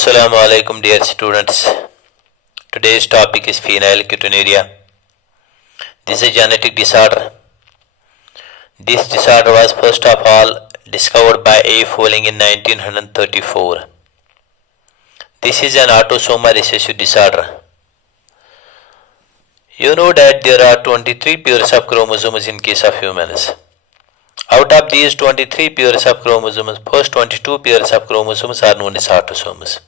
Assalamu alaikum dear students. Today's topic is phenylketonuria. This is a genetic disorder. This disorder was first of all discovered by A. Fowling in 1934. This is an autosomal recessive disorder. You know that there are 23 pairs of chromosomes in case of humans. Out of these 23 pairs of chromosomes, first 22 pairs of chromosomes are known as autosomes.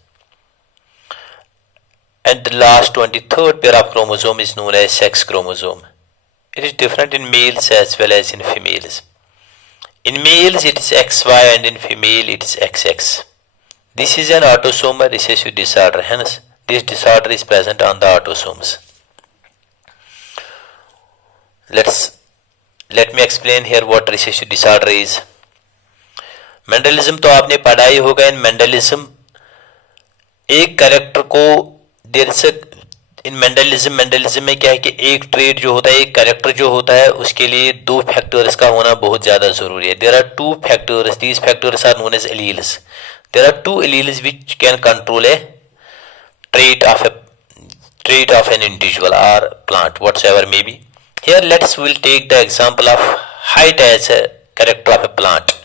And the last 23rd pair of chromosome is known as sex chromosome. It is different in males as well as in females. In males it is XY and in female it is XX. This is an autosomal recessive disorder, hence this disorder is present on the autosomes. Let me explain here what recessive disorder is. Mendelism तो आपने पढ़ा ही होगा. इन Mendelism एक character को इन Mendelism में क्या है कि एक ट्रेड जो होता है, एक कैरेक्टर जो होता है, उसके लिए दो फैक्टर्स का होना बहुत ज्यादा जरूरी है. There are two factors. These factors are known as alleles. There are two alleles which can control a trait of an individual or plant, whatsoever may be. Here we'll take the example of height as a character of a plant.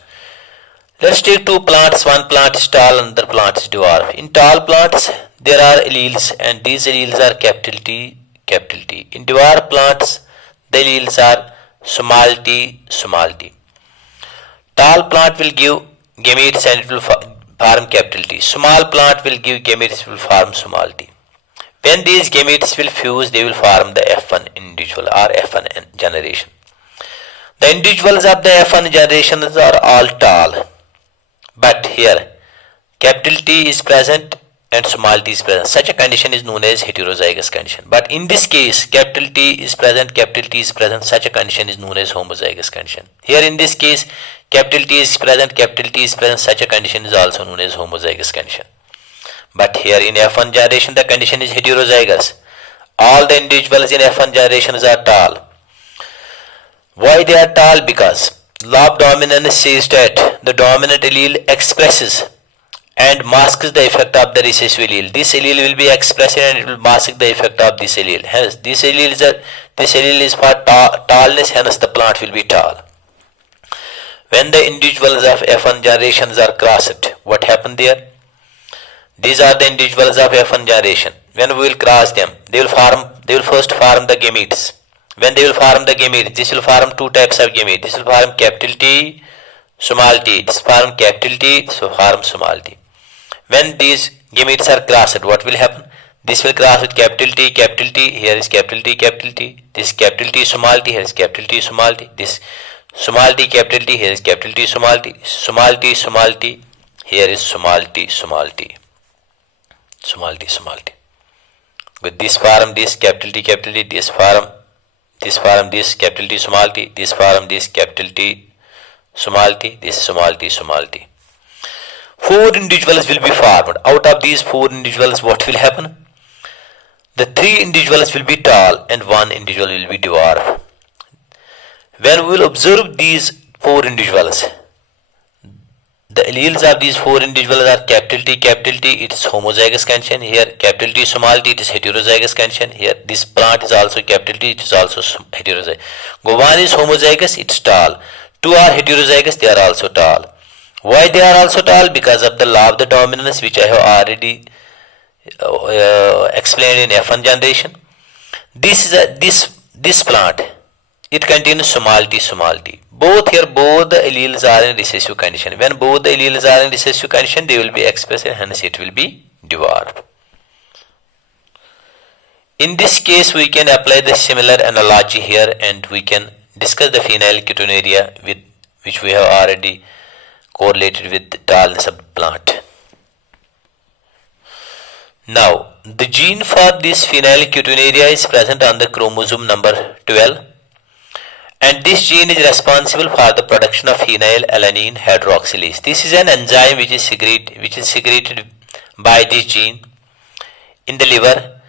Let's take two plants. One plant is tall, another plant is dwarf. In tall plants there are alleles and these alleles are capital T, capital T. In dwarf plants the alleles are small t, small t. Tall plant will give gametes and it will form capital T. Small plant will give gametes, will form small t. When these gametes will fuse, they will form the F1 individual or F1 generation. The individuals of the F1 generations are all tall. But here, capital T is present and small t is present. Such a condition is known as heterozygous condition. But in this case, capital T is present, capital T is present. Such a condition is known as homozygous condition. Here in this case, capital T is present, capital T is present. Such a condition is also known as homozygous condition. But here in F1 generation, the condition is heterozygous. All the individuals in F1 generations are tall. Why they are tall? Because law of dominance says that the dominant allele expresses and masks the effect of the recessive allele. This allele will be expressed and it will mask the effect of this allele. Hence, this allele is for tallness. Hence, the plant will be tall. When the individuals of F1 generations are crossed, what happened there? These are the individuals of F1 generation. When we will cross them, they will first form the gametes. When they will form the gametes, this will form two types of gametes. This will form capital T, small t. This will form capital T, so form small t. When these gametes are crossed, what will happen? This will cross with capital T, capital T. Here is capital T, capital T. This capital T, small t. Here is capital T, small t. This small t, capital T. Here is capital T, small t. Small t, small t. Here is small t, small t. Small t, small t. With this form, this capital T, capital T. This form, this capital T, small t. This form, this capital T, small t. This small t, small t. Four individuals will be formed. Out of these four individuals, what will happen? The three individuals will be tall and one individual will be dwarf. When we will observe these four individuals, the alleles of these four individuals are capital T, it is homozygous condition. Here capital T, small t, it is heterozygous condition. Here this plant is also capital T, it is also heterozygous. One is homozygous, it's tall. Two are heterozygous, they are also tall. Why they are also tall? Because of the law of the dominance, which I have already explained in F1 generation. This plant, it contains small t, small t. Both the alleles are in recessive condition. When both the alleles are in recessive condition, they will be expressed and hence it will be dwarf. In this case, we can apply the similar analogy here and we can discuss the phenylketonuria with which we have already correlated with the tallness of the plant. Now, the gene for this phenylketonuria is present on the chromosome number 12. And this gene is responsible for the production of phenylalanine hydroxylase. This is an enzyme which is secreted by this gene in the liver.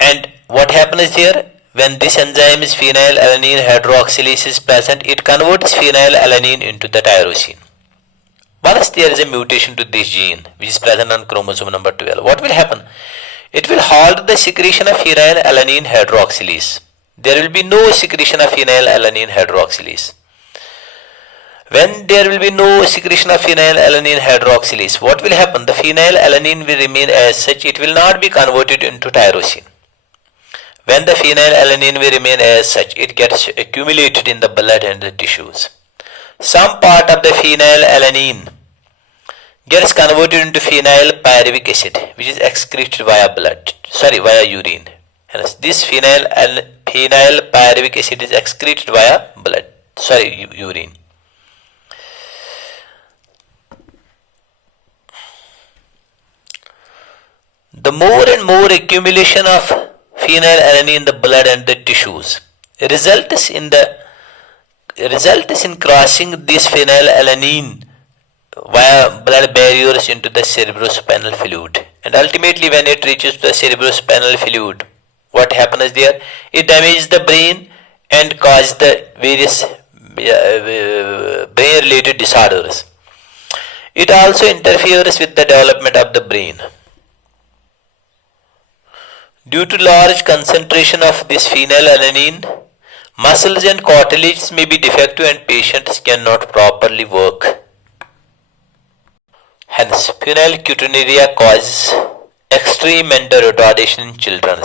And what happens here? When this enzyme is phenylalanine hydroxylase is present, it converts phenylalanine into the tyrosine. Once there is a mutation to this gene, which is present on chromosome number 12, what will happen? It will halt the secretion of phenylalanine hydroxylase. There will be no secretion of phenylalanine hydroxylase. When there will be no secretion of phenylalanine hydroxylase, what will happen? The phenylalanine will remain as such, it will not be converted into tyrosine. When the phenylalanine will remain as such, it gets accumulated in the blood and the tissues. Some part of the phenylalanine gets converted into phenylpyruvic acid, which is excreted via urine. Hence, this phenylpyruvic acid is excreted via urine. The more and more accumulation of phenylalanine in the blood and the tissues results in crossing this phenylalanine via blood barriers into the cerebrospinal fluid, and ultimately when it reaches the cerebrospinal fluid, what happens there? It damages the brain and causes the various brain related disorders. It also interferes with the development of the brain. Due to large concentration of this phenylalanine, muscles and cartilages may be defective and patients cannot properly work. Hence, phenylketonuria causes extreme mental retardation in children.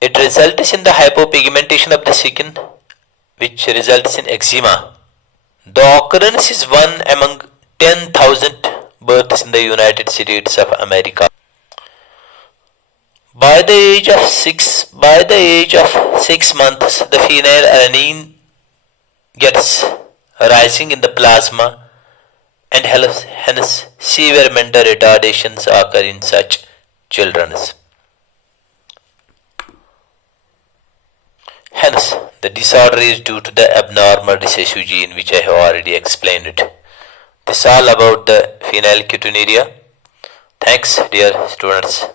It results in the hypopigmentation of the skin, which results in eczema. The occurrence is 1 among 10,000 births in the United States of America. By the age of 6 months, the phenylalanine gets rising in the plasma, and hence severe mental retardations occur in such children. Hence, the disorder is due to the abnormal recessive gene, which I have already explained it. This is all about the phenylketonuria. Thanks, dear students.